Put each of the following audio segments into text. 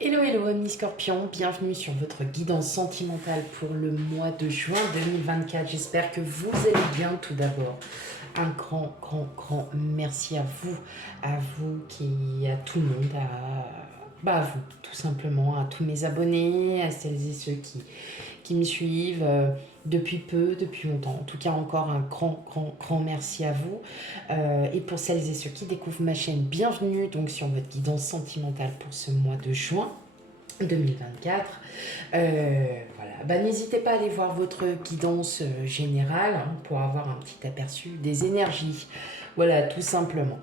Hello, hello, amis scorpions, bienvenue sur votre guidance sentimentale pour le mois de juin 2024. J'espère que vous allez bien tout d'abord. Un grand merci à vous qui, à tout le monde, à vous, tout simplement, à tous mes abonnés, à celles et ceux qui me suivent depuis peu, depuis longtemps. En tout cas, encore un grand merci à vous. Et pour celles et ceux qui découvrent ma chaîne, bienvenue donc sur votre guidance sentimentale pour ce mois de juin 2024. Voilà. Bah, n'hésitez pas à aller voir votre guidance générale pour avoir un petit aperçu des énergies. Voilà, tout simplement.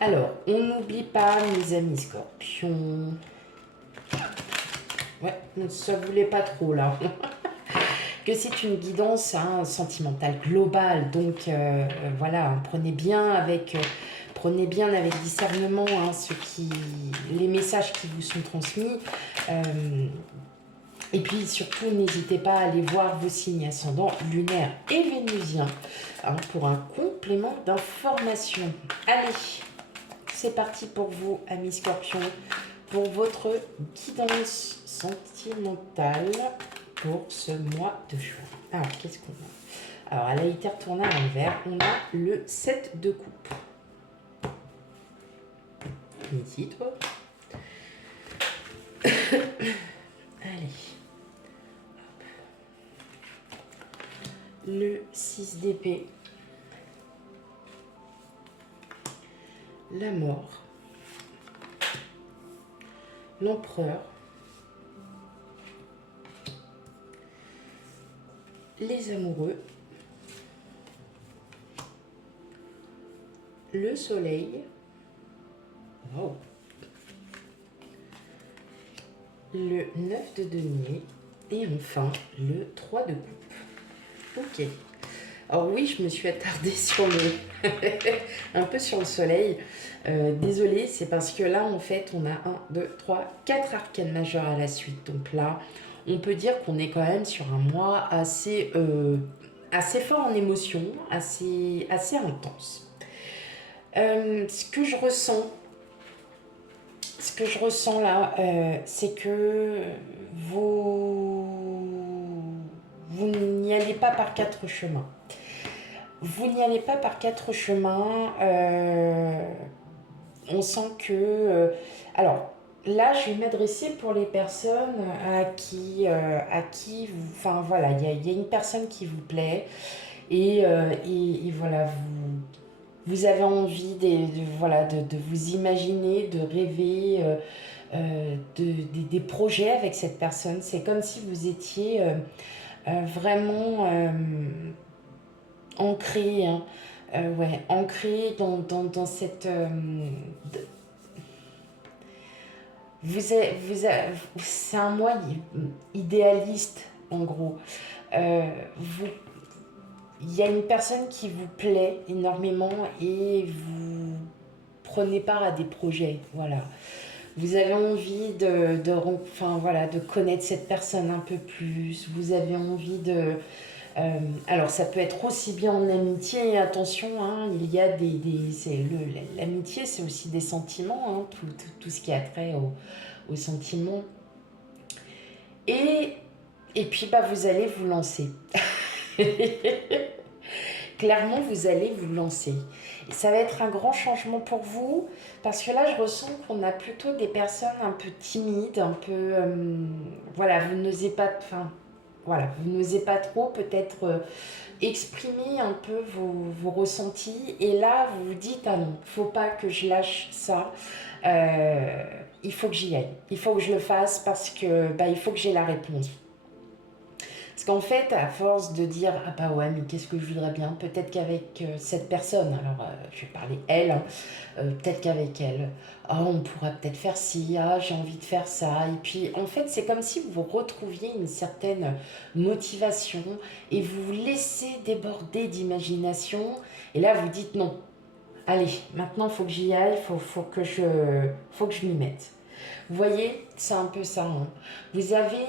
Alors, on n'oublie pas, mes amis scorpions. Ouais, ça voulait pas trop là. Que c'est une guidance sentimentale globale. Donc voilà, prenez bien avec discernement les messages qui vous sont transmis. Et puis surtout, n'hésitez pas à aller voir vos signes ascendants lunaires et vénusiens pour un complément d'information. Allez, c'est parti pour vous, amis scorpions, pour votre guidance sentimentale pour ce mois de juin. Alors, qu'est-ce qu'on a? Alors, à la littère tournée à l'envers, on a le 7 de coupe. Ici, toi. Allez. Le 6 d'épée. La mort. L'empereur. Les amoureux. Le soleil. Wow. Le 9 de denier. Et enfin, le 3 de coupe. Ok. Alors oui, je me suis attardée sur un peu sur le soleil. Désolée, c'est parce que là, en fait, on a 1, 2, 3, 4 arcanes majeures à la suite. Donc là, on peut dire qu'on est quand même sur un mois assez fort en émotion, assez intense. Ce que je ressens là, c'est que vous n'y allez pas par quatre chemins. Vous n'y allez pas par quatre chemins. On sent que... alors, là, je vais m'adresser pour les personnes enfin voilà, il y a une personne qui vous plaît et voilà, vous avez envie voilà, de vous imaginer, de rêver des projets avec cette personne. C'est comme si vous étiez vraiment ancré, hein, ouais, ancré dans cette... c'est un mois idéaliste, en gros. Vous Il y a une personne qui vous plaît énormément et vous prenez part à des projets, voilà. Vous avez envie enfin, voilà, de connaître cette personne un peu plus. Vous avez envie alors, ça peut être aussi bien en amitié. Et attention, hein, il y a l'amitié, c'est aussi des sentiments, hein, tout ce qui a trait aux sentiments. Et puis, bah, vous allez vous lancer. Clairement, vous allez vous lancer. Et ça va être un grand changement pour vous, parce que là, je ressens qu'on a plutôt des personnes un peu timides, un peu... voilà, vous n'osez pas... Enfin, voilà, vous n'osez pas trop peut-être exprimer un peu vos ressentis. Et là, vous vous dites, ah non, faut pas que je lâche ça. Il faut que j'y aille. Il faut que je le fasse parce que bah, il faut que j'ai la réponse. Parce qu'en fait, à force de dire ah bah ouais, mais qu'est-ce que je voudrais bien, peut-être qu'avec cette personne, alors je vais parler elle, hein, peut-être qu'avec elle, ah on pourra peut-être faire ci, ah j'ai envie de faire ça. Et puis en fait, c'est comme si vous retrouviez une certaine motivation et vous vous laissez déborder d'imagination. Et là, vous dites non, allez, maintenant il faut que j'y aille, faut que je m'y mette. Vous voyez, c'est un peu ça. Hein. Vous avez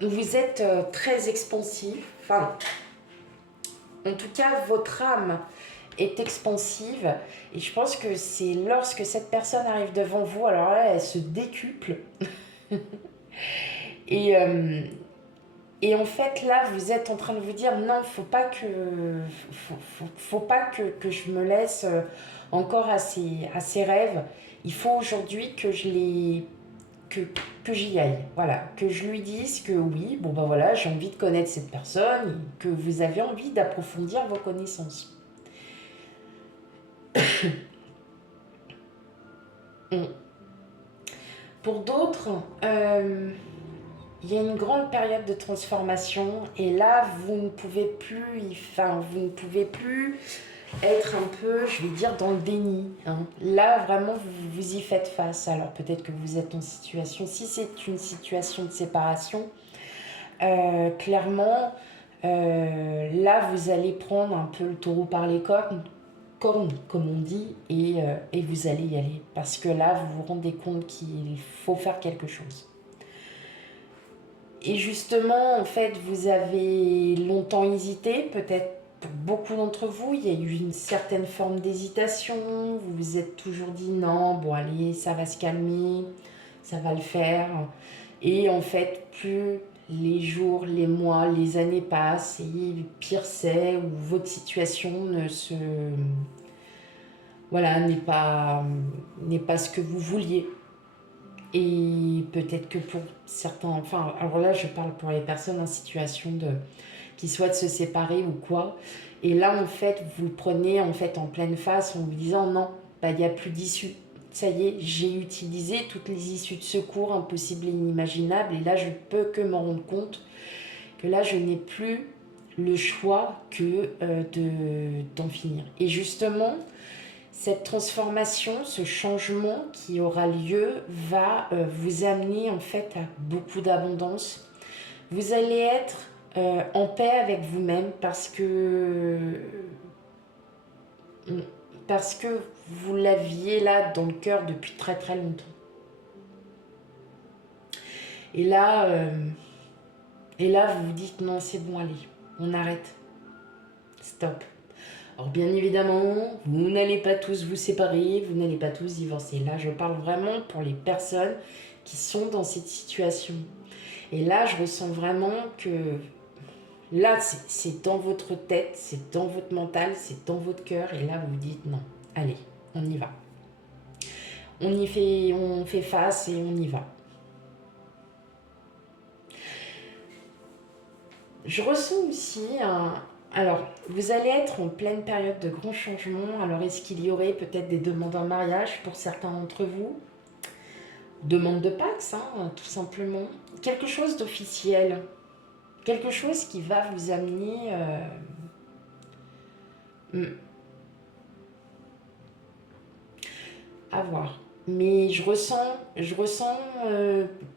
Vous êtes très expansif, enfin, en tout cas, votre âme est expansive. Et je pense que c'est lorsque cette personne arrive devant vous, alors là, elle se décuple. Et, et en fait, là, vous êtes en train de vous dire, non, faut pas que je me laisse encore à ces rêves. Il faut aujourd'hui que je les que j'y aille, voilà, que je lui dise que oui, bon ben voilà, j'ai envie de connaître cette personne, que vous avez envie d'approfondir vos connaissances. Pour d'autres, il y a une grande période de transformation et là, vous ne pouvez plus être un peu, je vais dire, dans le déni. Hein. Là, vraiment, vous y faites face. Alors peut-être que vous êtes en situation, si c'est une situation de séparation, clairement, là, vous allez prendre un peu le taureau par les cornes, comme on dit, et vous allez y aller. Parce que là, vous vous rendez compte qu'il faut faire quelque chose. Et justement, en fait, vous avez longtemps hésité, peut-être pour beaucoup d'entre vous, il y a eu une certaine forme d'hésitation, vous vous êtes toujours dit non, bon allez, ça va se calmer, ça va le faire. Et en fait, plus les jours, les mois, les années passent, et pire c'est, ou votre situation n'est pas ce que vous vouliez. Et peut-être que pour certains, enfin, alors là, je parle pour les personnes en situation qui souhaitent se séparer ou quoi. Et là, en fait, vous le prenez en pleine face en vous disant non, bah, il n'y a plus d'issue. Ça y est, j'ai utilisé toutes les issues de secours impossibles et inimaginables. Et là, je ne peux que m'en rendre compte que là, je n'ai plus le choix que d'en finir. Et justement, cette transformation, ce changement qui aura lieu va vous amener en fait à beaucoup d'abondance. Vous allez être en paix avec vous-même parce que vous l'aviez là dans le cœur depuis très très longtemps. Et là, vous vous dites non, c'est bon, allez, on arrête. Stop. Alors bien évidemment, vous n'allez pas tous vous séparer, vous n'allez pas tous divorcer. Là, je parle vraiment pour les personnes qui sont dans cette situation. Et là, je ressens vraiment que là, c'est dans votre tête, c'est dans votre mental, c'est dans votre cœur. Et là, vous vous dites non, allez, on y va. On fait face et on y va. Je ressens aussi alors, vous allez être en pleine période de grands changements. Alors, est-ce qu'il y aurait peut-être des demandes en mariage pour certains d'entre vous? Demande de Pax, tout simplement. Quelque chose d'officiel. Quelque chose qui va vous amener... à voir. Mais je ressens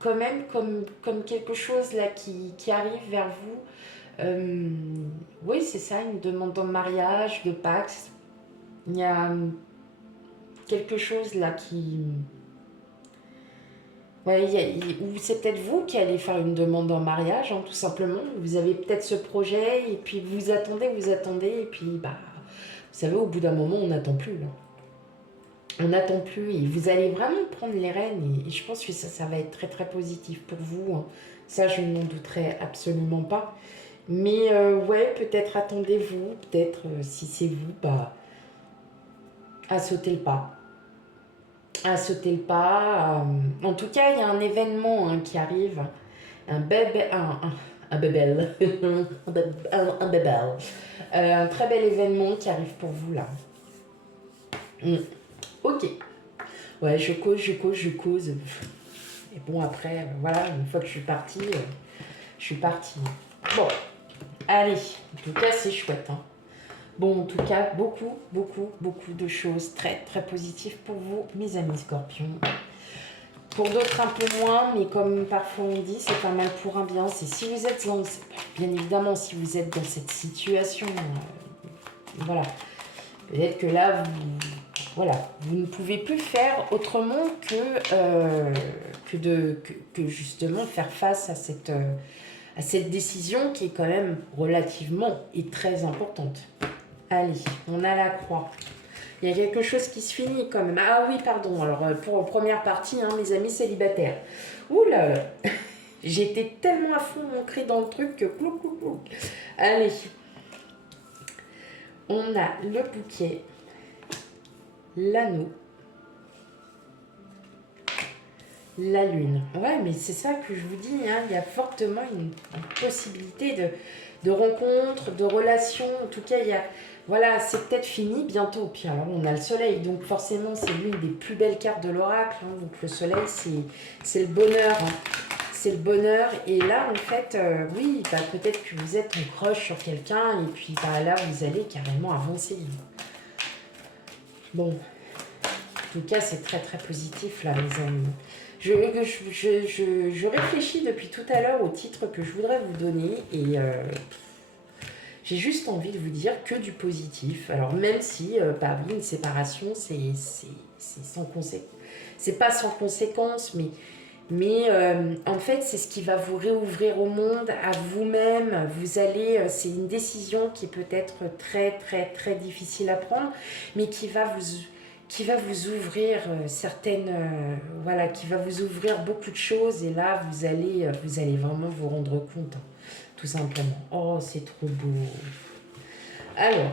quand même comme quelque chose là qui arrive vers vous. Oui, c'est ça, une demande en mariage, de Pax. Il y a quelque chose là qui... Ouais, ou c'est peut-être vous qui allez faire une demande en mariage, tout simplement. Vous avez peut-être ce projet et puis vous attendez, et puis bah, vous savez, au bout d'un moment, on n'attend plus. Là. On n'attend plus et vous allez vraiment prendre les rênes et je pense que ça va être très très positif pour vous. Ça, je n'en douterai absolument pas. Mais ouais, peut-être attendez-vous, peut-être si c'est vous, bah, à sauter le pas. À sauter le pas. En tout cas, il y a un événement qui arrive, un bébé, un bébel, un bébel, un très bel événement qui arrive pour vous là. Ok. Ouais, je cause. Et bon, après, voilà, une fois que je suis partie. Bon, allez, en tout cas, c'est chouette. Bon, en tout cas, beaucoup de choses très, très positives pour vous, mes amis scorpions. Pour d'autres, un peu moins, mais comme parfois on dit, c'est un mal pour un bien. C'est si vous êtes bien évidemment, si vous êtes dans cette situation, voilà. Peut-être que là, vous ne pouvez plus faire autrement que justement faire face à cette décision qui est quand même relativement et très importante. Allez, on a la croix. Il y a quelque chose qui se finit quand même. Ah oui, pardon. Alors, pour la première partie, hein, mes amis célibataires. Ouh là là. J'étais tellement à fond ancrée dans le truc que clou, clou, clou. Allez. On a le bouquet, l'anneau, la lune. Ouais, mais c'est ça que je vous dis, hein, il y a fortement une possibilité de rencontre, de relation. En tout cas, il y a, voilà, c'est peut-être fini bientôt. Puis alors, on a le soleil, donc forcément, c'est l'une des plus belles cartes de l'oracle. Hein. Donc le soleil, c'est le bonheur. Hein. C'est le bonheur. Et là, en fait, oui, bah, peut-être que vous êtes en crush sur quelqu'un. Et puis bah, là, vous allez carrément avancer. Bon, en tout cas, c'est très, très positif, là, les amis. Je réfléchis depuis tout à l'heure au titre que je voudrais vous donner. Et j'ai juste envie de vous dire que du positif. Alors, même si, bah oui, une séparation, c'est sans conséquence. C'est pas sans conséquence, mais en fait, c'est ce qui va vous réouvrir au monde, à vous-même. Vous allez, c'est une décision qui est peut-être très, très, très difficile à prendre, mais qui va vous ouvrir voilà, qui va vous ouvrir beaucoup de choses. Et là, vous allez vraiment vous rendre compte, hein, tout simplement. Oh, c'est trop beau. Alors,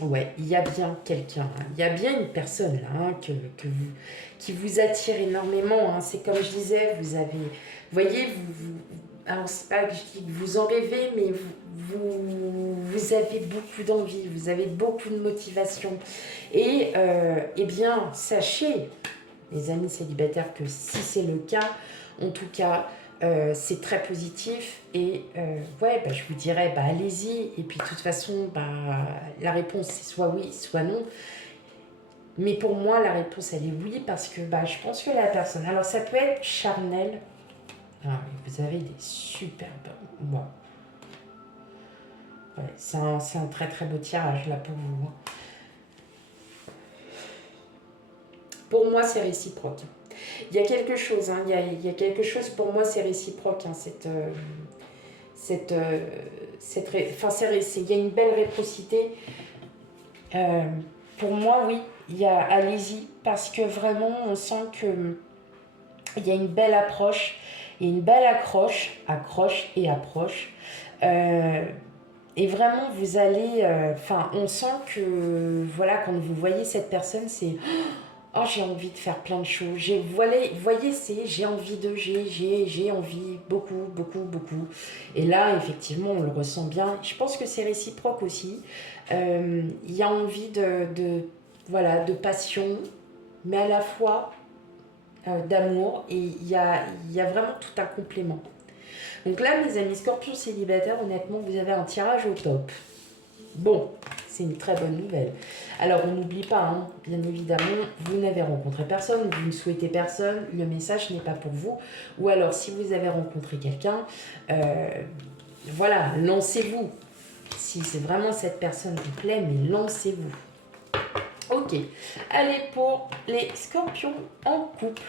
ouais, il y a bien quelqu'un, hein, il y a bien une personne là, hein, qui vous attire énormément. Hein. C'est comme je disais, vous voyez, alors c'est pas que je dis que vous en rêvez, mais vous avez beaucoup d'envie, vous avez beaucoup de motivation. Et eh bien, sachez, les amis célibataires, que si c'est le cas, en tout cas, c'est très positif. Et ouais, bah, je vous dirais, bah, allez-y. Et puis de toute façon, bah, la réponse c'est soit oui, soit non. Mais pour moi, la réponse elle est oui, parce que bah, je pense que la personne, alors ça peut être charnel. Ah, vous avez des superbes. Bon. Ouais, c'est un très très beau tirage là pour vous. Pour moi, c'est réciproque. Il y a quelque chose, hein, il y a quelque chose, pour moi, c'est réciproque. Hein, il y a une belle réciprocité. Euh, pour moi, oui, allez-y, parce que vraiment, on sent il y a une belle approche, et une belle accroche et approche. Et vraiment, vous allez, on sent que, voilà, quand vous voyez cette personne, c'est oh, j'ai envie de faire plein de choses. Voyez, j'ai envie j'ai envie beaucoup, beaucoup, beaucoup. Et là, effectivement, on le ressent bien. Je pense que c'est réciproque aussi. Il y a envie voilà, de passion, mais à la fois d'amour. Et il y a vraiment tout un complément. Donc là, mes amis scorpions célibataires, honnêtement, vous avez un tirage au top. Bon, c'est une très bonne nouvelle. Alors, on n'oublie pas, hein, bien évidemment, vous n'avez rencontré personne, vous ne souhaitez personne, le message n'est pas pour vous. Ou alors, si vous avez rencontré quelqu'un, voilà, lancez-vous. Si c'est vraiment cette personne qui vous plaît, mais lancez-vous. Ok, allez pour les scorpions en couple.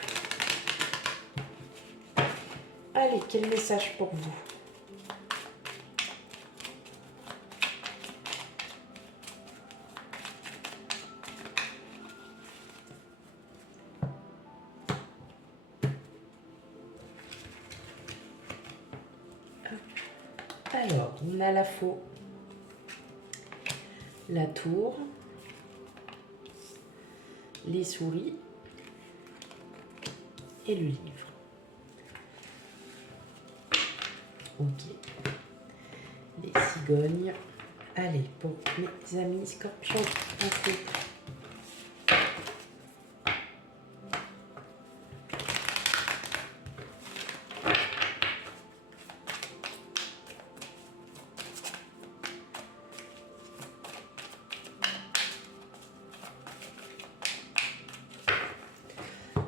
Allez, quel message pour vous? Alors, on a la faux, la tour, les souris et le livre. Ok. Les cigognes. Allez, pour mes amis scorpions en couple.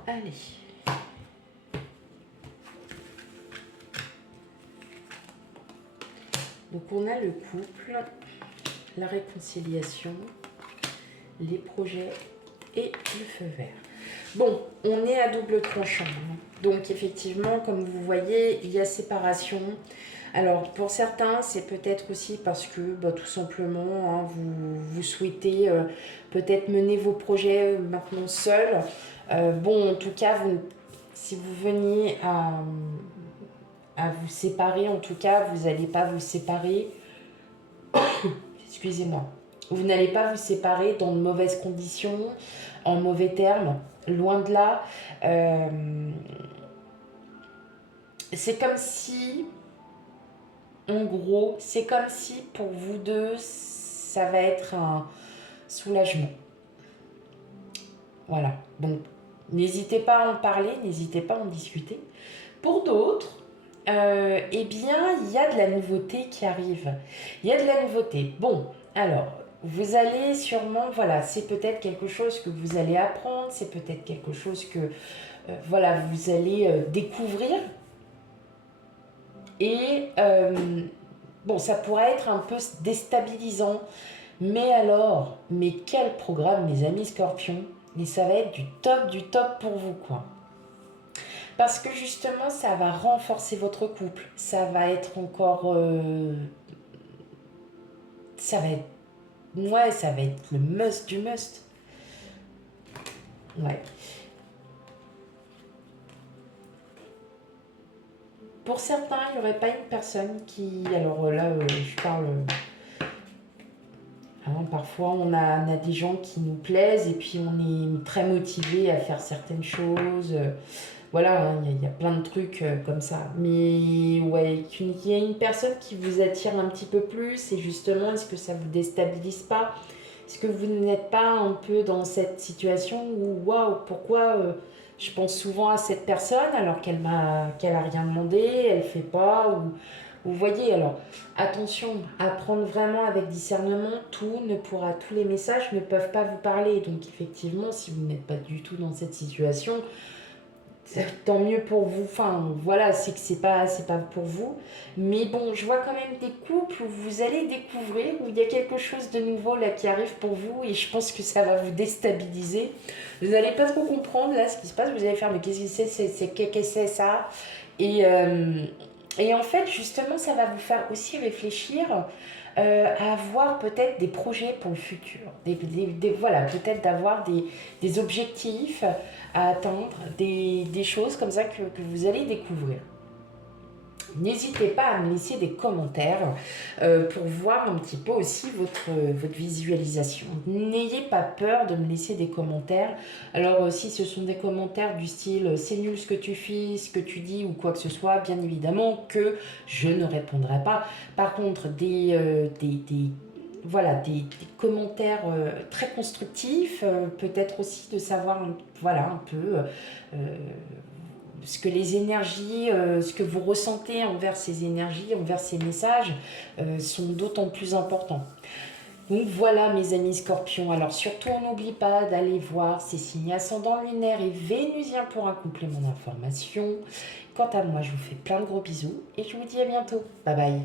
Allez. Donc on a le couple, la réconciliation, les projets et le feu vert. Bon, on est à double tranchant. Hein. Donc effectivement, comme vous voyez, il y a séparation. Alors, pour certains, c'est peut-être aussi parce que, bah, tout simplement, hein, vous souhaitez peut-être mener vos projets maintenant seul. Bon, en tout cas, si vous veniez à vous séparer, en tout cas, vous n'allez pas vous séparer, excusez-moi, vous n'allez pas vous séparer dans de mauvaises conditions, en mauvais termes, loin de là. Euh, c'est comme si, en gros, c'est comme si pour vous deux, ça va être un soulagement. Voilà. Donc, n'hésitez pas à en parler, n'hésitez pas à en discuter. Pour d'autres, eh bien, il y a de la nouveauté qui arrive. Il y a de la nouveauté. Bon, alors, vous allez sûrement, voilà, c'est peut-être quelque chose que vous allez apprendre, c'est peut-être quelque chose que, voilà, vous allez découvrir. Et, bon, ça pourrait être un peu déstabilisant. Mais alors, mais quel programme, mes amis scorpions. Et ça va être du top pour vous, quoi. Parce que justement, ça va renforcer votre couple. Ça va être encore... ça va être... Ouais, ça va être le must du must. Ouais. Pour certains, il n'y aurait pas une personne qui... Alors là, je parle... hein, parfois, on a des gens qui nous plaisent et puis on est très motivé à faire certaines choses. Voilà, hein, il y a plein de trucs comme ça. Mais ouais, qu'il y ait une personne qui vous attire un petit peu plus, et justement, est-ce que ça vous déstabilise pas? Est-ce que vous n'êtes pas un peu dans cette situation où, waouh, pourquoi je pense souvent à cette personne alors qu'elle a rien demandé, elle fait pas, ou vous voyez, alors attention, à prendre vraiment avec discernement, tous les messages ne peuvent pas vous parler. Donc effectivement, si vous n'êtes pas du tout dans cette situation, tant mieux pour vous. Enfin, voilà, c'est que c'est pas pour vous. Mais bon, je vois quand même des couples où vous allez découvrir, où il y a quelque chose de nouveau là qui arrive pour vous, et je pense que ça va vous déstabiliser. Vous n'allez pas trop comprendre là ce qui se passe. Vous allez faire, mais qu'est-ce que qu'est-ce que c'est ça? Et, euh, et en fait, justement, ça va vous faire aussi réfléchir à avoir peut-être des projets pour le futur. Voilà, peut-être d'avoir des objectifs à atteindre, des choses comme ça que vous allez découvrir. N'hésitez pas à me laisser des commentaires pour voir un petit peu aussi votre visualisation. N'ayez pas peur de me laisser des commentaires. Alors si ce sont des commentaires du style c'est nul ce que tu fais, ce que tu dis ou quoi que ce soit, bien évidemment que je ne répondrai pas. Par contre, voilà, des commentaires très constructifs, peut-être aussi de savoir voilà, un peu ce que les énergies, ce que vous ressentez envers ces énergies, envers ces messages, sont d'autant plus importants. Donc voilà mes amis scorpions, alors surtout on n'oublie pas d'aller voir ces signes ascendants lunaires et vénusiens pour un complément d'information. Quant à moi, je vous fais plein de gros bisous et je vous dis à bientôt. Bye bye.